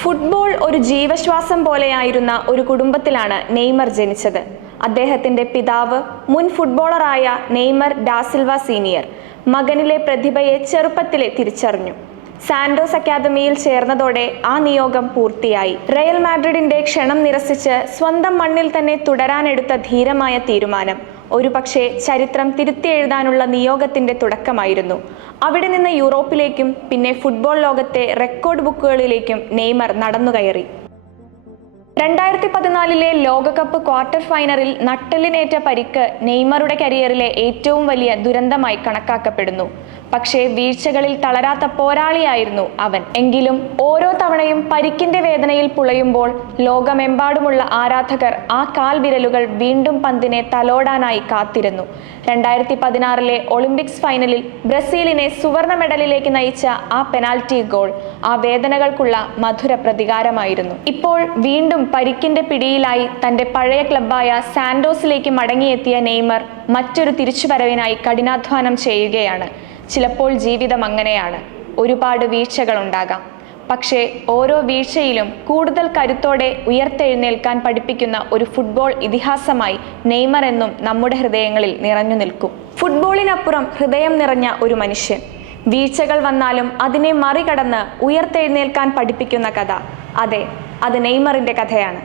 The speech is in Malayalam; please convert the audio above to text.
ഫുട്ബോൾ ഒരു ജീവശ്വാസം പോലെയായിരുന്ന ഒരു കുടുംബത്തിലാണ് നെയ്മർ ജനിച്ചത്. അദ്ദേഹത്തിന്റെ പിതാവ് മുൻ ഫുട്ബോളറായ നെയ്മർ ഡാ സിൽവ സീനിയർ മകനിലെ പ്രതിഭയെ ചെറുപ്പത്തിലെ തിരിച്ചറിഞ്ഞു. സാന്റോസ് അക്കാദമിയിൽ ചേർന്നതോടെ ആ നിയോഗം പൂർത്തിയായി. റയൽ മാഡ്രിഡിന്റെ ക്ഷണം നിരസിച്ച് സ്വന്തം മണ്ണിൽ തന്നെ തുടരാനെടുത്ത ധീരമായ തീരുമാനം ഒരുപക്ഷെ ചരിത്രം തിരുത്തിയെഴുതാനുള്ള നിയോഗത്തിന്റെ തുടക്കമായിരുന്നു. അവിടെ നിന്ന് യൂറോപ്പിലേക്കും പിന്നെ ഫുട്ബോൾ ലോകത്തെ റെക്കോർഡ് ബുക്കുകളിലേക്കും നെയ്മർ നടന്നുകയറി. 2014 ലോകകപ്പ് ക്വാർട്ടർ ഫൈനലിൽ നട്ടെല്ലിനേറ്റ പരിക്ക് നെയ്മറുടെ കരിയറിലെ ഏറ്റവും വലിയ ദുരന്തമായി കണക്കാക്കപ്പെടുന്നു. പക്ഷേ വീഴ്ചകളിൽ തളരാത്ത പോരാളിയായിരുന്നു അവൻ. എങ്കിലും ഓരോ തവണയും പരിക്കിന്റെ വേദനയിൽ പുളയുമ്പോൾ ലോകമെമ്പാടുമുള്ള ആരാധകർ ആ കാൽവിരലുകൾ വീണ്ടും പന്തിനെ തലോടാനായി കാത്തിരുന്നു. 2016 ഒളിമ്പിക്സ് ഫൈനലിൽ ബ്രസീലിനെ സുവർണ മെഡലിലേക്ക് നയിച്ച ആ പെനാൽറ്റി ഗോൾ ആ വേദനകൾക്കുള്ള മധുര പ്രതികാരമായിരുന്നു. ഇപ്പോൾ വീണ്ടും പരിക്കിന്റെ പിടിയിലായി തന്റെ പഴയ ക്ലബ്ബായ സാന്റോസിലേക്ക് മടങ്ങിയെത്തിയ നെയ്മർ മറ്റൊരു തിരിച്ചുവരവിനായി കഠിനാധ്വാനം ചെയ്യുകയാണ്. ചിലപ്പോൾ ജീവിതം അങ്ങനെയാണ്, ഒരുപാട് വീഴ്ചകൾ ഉണ്ടാകാം. പക്ഷേ ഓരോ വീഴ്ചയിലും കൂടുതൽ കരുത്തോടെ ഉയർത്തെഴുന്നേൽക്കാൻ പഠിപ്പിക്കുന്ന ഒരു ഫുട്ബോൾ ഇതിഹാസമായി നെയ്മർ എന്നും നമ്മുടെ ഹൃദയങ്ങളിൽ നിറഞ്ഞു നിൽക്കും. ഫുട്ബോളിനപ്പുറം ഹൃദയം നിറഞ്ഞ ഒരു മനുഷ്യൻ. വീഴ്ചകൾ വന്നാലും അതിനെ മറികടന്ന് ഉയർത്തെഴുന്നേൽക്കാൻ പഠിപ്പിക്കുന്ന കഥ. അതെ, അത് നെയ്മറിന്റെ കഥയാണ്.